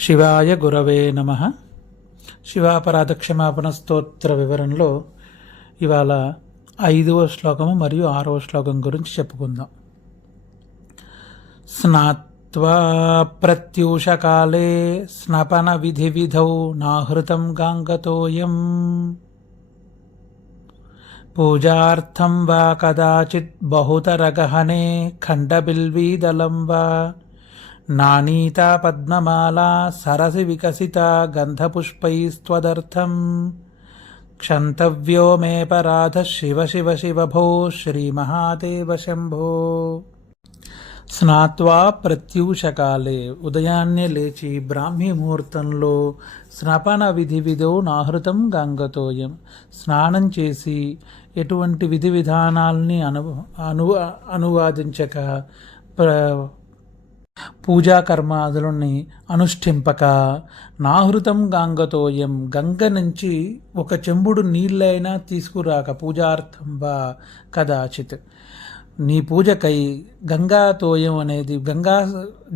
శివాయ గురవే నమః. శివాపరాధ క్షమాపణ స్తోత్ర వివరణలో ఇవాళ 5వ శ్లోకము మరియు 6వ శ్లోకం గురించి చెప్పుకుందాం. స్నాత్వా ప్రత్యూషకాలే స్నపన విధి విధౌ నాహృతం గాంగతోయం పూజార్థం వా కదాచిత్ బహుతరగహనే ఖండబిల్వీదలం వా నానీతా పద్మమాలా సరసి వికసితా గంధపుష్పైస్త్వదర్థం క్షంతవ్యో మే పరాధ శివ శివ శివ భో శ్రీమహాదేవ శంభో. స్నాత్వా ప్రత్యూషకాలే, ఉదయాన్నే లేచి బ్రాహ్మీ ముహూర్తంలో స్నపన విధి విధో నాహృతం గంగతోయం, స్నానం చేసి ఎటువంటి విధి విధానాల్ని అనువాదించక పూజా కర్మాదులని అనుష్ఠింపక నాహృతం గాంగతోయం, గంగ నుంచి ఒక చెంబుడు నీళ్ళైనా తీసుకురాక పూజార్థం వా కదాచిత్, నీ పూజకై గంగాతోయం అనేది గంగా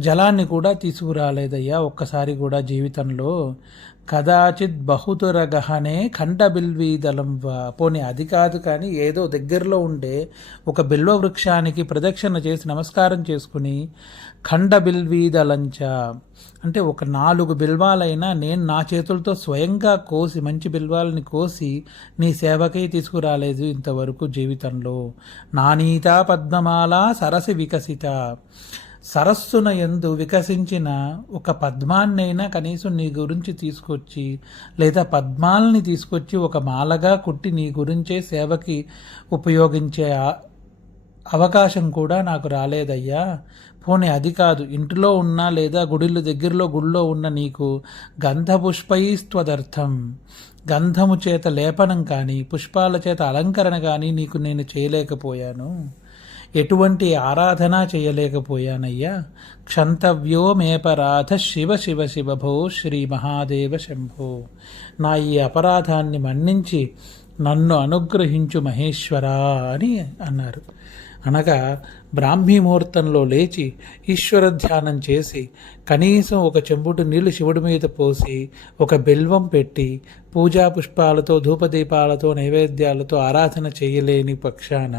జలాన్ని కూడా తీసుకురాలేదయ్యా ఒక్కసారి కూడా జీవితంలో. కదాచిత్ బహుతుర గహనే ఖండ బిల్వీదలం వా, పోనీ అది కాదు కానీ ఏదో దగ్గరలో ఉండే ఒక బిల్వ వృక్షానికి ప్రదక్షిణ చేసి నమస్కారం చేసుకుని ఖండ బిల్వీదలంచ అంటే ఒక 4 బిల్వాలైనా నేను నా చేతులతో స్వయంగా కోసి మంచి బిల్వాలని కోసి నీ సేవకై తీసుకురాలేదు ఇంతవరకు జీవితంలో. నానీతా పద్మమాల సరసి వికసిత, సరస్సున యందు వికసించిన ఒక పద్మాన్నైనా కనీసం నీ గురించి తీసుకొచ్చి, లేదా పద్మాలని తీసుకొచ్చి ఒక మాలగా కుట్టి నీ గురించే సేవకి ఉపయోగించే అవకాశం కూడా నాకు రాలేదయ్యా. పోనీ అది కాదు, ఇంటిలో ఉన్నా లేదా గుడిలో ఉన్న నీకు గంధపుష్పైస్త్వదర్థం, గంధము చేత లేపనం కానీ పుష్పాల చేత అలంకరణ కానీ నీకు నేను చేయలేకపోయాను, ఎటువంటి ఆరాధన చేయలేకపోయానయ్యా. క్షంతవ్యో మేపరాధ శివ శివ శివ భో శ్రీ మహాదేవ శంభో. నా ఈ అపరాధాన్ని మన్నించి నన్ను అనుగ్రహించు మహేశ్వరా అని అన్నారు. అనగా బ్రాహ్మీ ముహూర్తంలో లేచి ఈశ్వర ధ్యానం చేసి కనీసం ఒక చెంబుడు నీళ్లు శివుడి మీద పోసి ఒక బెల్వం పెట్టి పూజా పుష్పాలతో ధూపదీపాలతో నైవేద్యాలతో ఆరాధన చేయలేని పక్షాన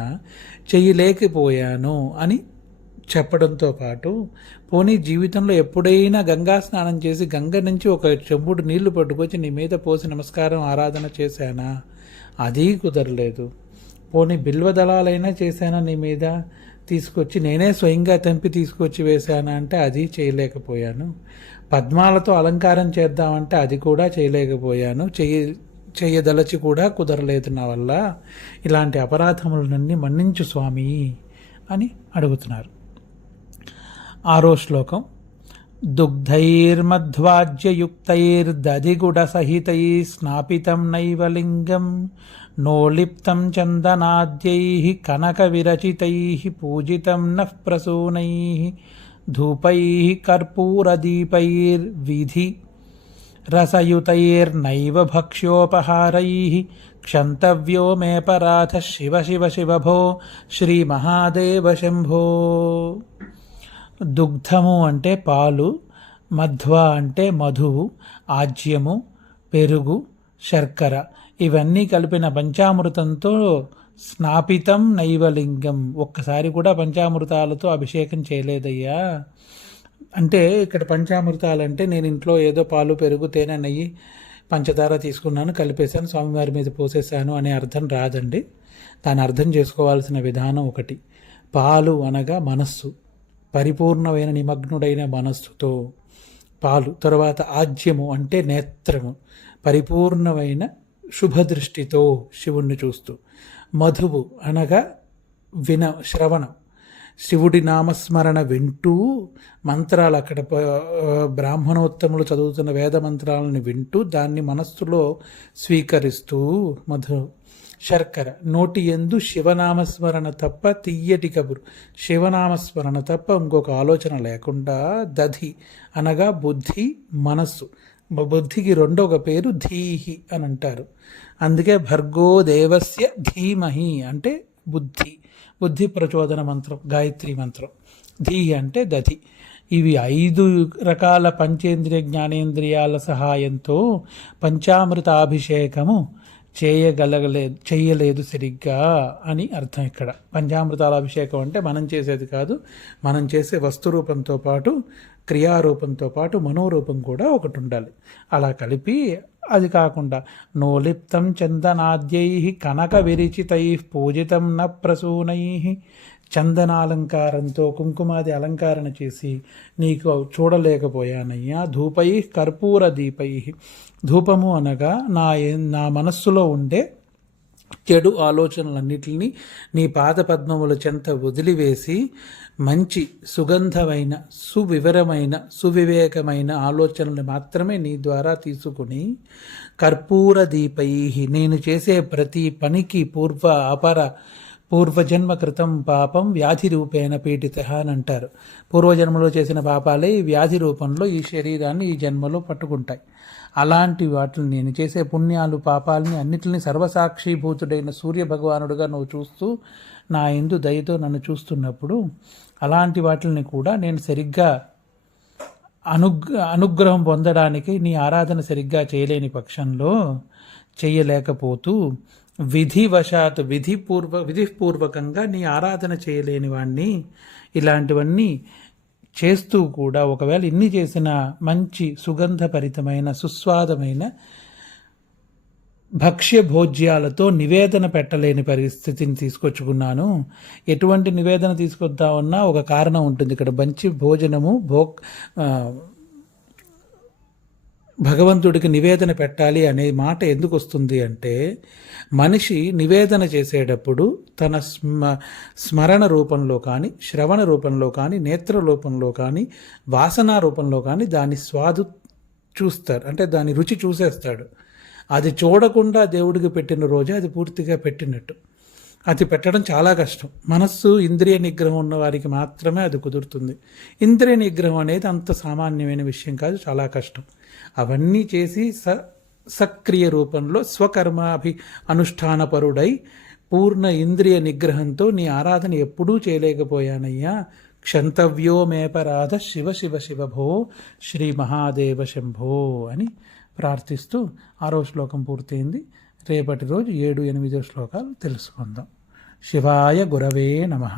చేయలేకపోయాను అని చెప్పడంతో పాటు, పోనీ జీవితంలో ఎప్పుడైనా గంగా స్నానం చేసి గంగ నుంచి ఒక చెంబుడు నీళ్లు పట్టుకొచ్చి నీ మీద పోసి నమస్కారం ఆరాధన చేశానా, అది కుదరలేదు. పోనీ బిల్వదళాలైనా చేశానా నీ మీద తీసుకొచ్చి, నేనే స్వయంగా తెంపి తీసుకొచ్చి వేశానా అంటే అది చేయలేకపోయాను. పద్మాలతో అలంకారం చేద్దామంటే అది కూడా చేయలేకపోయాను, చేయదలచి కూడా కుదరలేదు నా వల్ల. ఇలాంటి అపరాధములన్నీ మన్నించు స్వామి అని అడుగుతున్నారు. 6వ శ్లోకం. దుగ్ధైర్మధ్వాజ్యయుక్తైర్దధిగుడసహితై స్నాపితం నైవలింగం నోలిప్తం చందనాద్యైః కనక విరచితైః పూజితం నః ప్రసూనైః ధూపైః కర్పూరదీపైర్విధి రసయుతైర్నైవ భక్ష్యోపహారైః క్షంతవ్యో మే పరాధ శివ శివ శివ భో శ్రీ మహాదేవ శంభో. దుగ్ధము అంటే పాలు, మధ్వ అంటే మధువు, ఆజ్యము పెరుగు, శర్కర ఇవన్నీ కలిపిన పంచామృతంతో స్నాపితం నైవలింగం, ఒక్కసారి కూడా పంచామృతాలతో అభిషేకం చేయలేదయ్యా. అంటే ఇక్కడ పంచామృతాలంటే నేను ఇంట్లో ఏదో పాలు పెరుగు తేనె నెయ్యి పంచదార తీసుకున్నాను, కలిపేశాను, స్వామివారి మీద పోసేశాను అనే అర్థం రాదండి. దాన్ని అర్థం చేసుకోవాల్సిన విధానం ఒకటి. పాలు అనగా మనస్సు, పరిపూర్ణమైన నిమగ్నుడైన మనస్సుతో పాలు. తర్వాత ఆజ్యము అంటే నేత్రము, పరిపూర్ణమైన శుభదృష్టితో శివుణ్ణి చూస్తూ. మధువు అనగా శ్రవణం, శివుడి నామస్మరణ వింటూ మంత్రాలు, అక్కడ బ్రాహ్మణోత్తములు చదువుతున్న వేద మంత్రాలను వింటూ దాన్ని మనస్సులో స్వీకరిస్తూ మధు. శర్కర నోటి యందు శివనామస్మరణ తప్ప తియ్యటి కబురు, శివనామస్మరణ తప్ప ఇంకొక ఆలోచన లేకుండా. దధి అనగా బుద్ధి, మనస్సు. బుద్ధికి రెండవ పేరు ధీహి అని అంటారు. అందుకే భర్గో దేవస్య ధీమహి అంటే బుద్ధి, బుద్ధి ప్రచోదన మంత్రం, గాయత్రి మంత్రం. ధీ అంటే దధి. ఇవి 5 రకాల పంచేంద్రియ జ్ఞానేంద్రియాల సహాయంతో పంచామృతాభిషేకము చెయ్యలేదు సరిగ్గా అని అర్థం. ఇక్కడ పంచామృతాల అభిషేకం అంటే మనం చేసేది కాదు, మనం చేసే వస్తు రూపంతో పాటు క్రియారూపంతో పాటు మనోరూపం కూడా ఒకటి ఉండాలి. అలా కలిపి, అది కాకుండా నోలిప్తం చందనాద్యై కనక విరిచితై పూజితం న ప్రసూనై, చందనాలంకారంతో కుంకుమాది అలంకరణ చేసి నీకు చూడలేకపోయానయ్యా. ధూపై కర్పూర దీపై, ధూపము అనగా నా మనస్సులో ఉండే చెడు ఆలోచనలన్నిటినీ నీ పాదపద్మముల చెంత వదిలివేసి మంచి సుగంధమైన సువివరమైన సువివేకమైన ఆలోచనలు మాత్రమే నీ ద్వారా తీసుకుని కర్పూర దీపై, నేను చేసే ప్రతి పనికి పూర్వజన్మ కృతం పాపం వ్యాధి రూపేణ పీడిత అని అంటారు. పూర్వజన్మలో చేసిన పాపాలే వ్యాధి రూపంలో ఈ శరీరాన్ని ఈ జన్మలో పట్టుకుంటాయి. అలాంటి వాటిని నేను చేసే పుణ్యాలు పాపాలని అన్నిటిని సర్వసాక్షిభూతుడైన సూర్య భగవానుడుగా నువ్వు చూస్తూ నా యందు దయతో నన్ను చూస్తున్నప్పుడు అలాంటి వాటిని కూడా నేను సరిగ్గా అనుగ్రహం పొందడానికి నీ ఆరాధన సరిగ్గా చేయలేని చేయలేకపోతూ విధిపూర్వకంగా నీ ఆరాధన చేయలేని వాణ్ణి, ఇలాంటివన్నీ చేస్తూ కూడా ఒకవేళ ఇన్ని చేసిన మంచి సుగంధభరితమైన సుస్వాదమైన భక్ష్య భోజ్యాలతో నివేదన పెట్టలేని పరిస్థితిని తీసుకొచ్చుకున్నాను. ఎటువంటి నివేదన తీసుకొద్దామన్నా ఒక కారణం ఉంటుంది. ఇక్కడ మంచి భోజనము భగవంతుడికి నివేదన పెట్టాలి అనే మాట ఎందుకు వస్తుంది అంటే, మనిషి నివేదన చేసేటప్పుడు తన స్మరణ రూపంలో కానీ, శ్రవణ రూపంలో కానీ, నేత్ర రూపంలో కానీ, వాసన రూపంలో కానీ దాని స్వాదు చూస్తారు, అంటే దాని రుచి చూసేస్తాడు. అది చూడకుండా దేవుడికి పెట్టిన రోజే అది పూర్తిగా పెట్టినట్టు. అది పెట్టడం చాలా కష్టం. మనస్సు ఇంద్రియ నిగ్రహం ఉన్న వారికి మాత్రమే అది కుదురుతుంది. ఇంద్రియ నిగ్రహం అనేది అంత సామాన్యమైన విషయం కాదు, చాలా కష్టం. అవన్నీ చేసి సక్రియ రూపంలో అనుష్ఠానపరుడై పూర్ణ ఇంద్రియ నిగ్రహంతో నీ ఆరాధన ఎప్పుడూ చేయలేకపోయానయ్యా. క్షంతవ్యో మేపరాధ శివ శివ శివభో శ్రీ మహాదేవ శంభో అని ప్రార్థిస్తూ 6వ శ్లోకం పూర్తయింది. రేపటి రోజు 7, 8 శ్లోకాలు తెలుసుకుందాం. శివాయ గురవే నమః.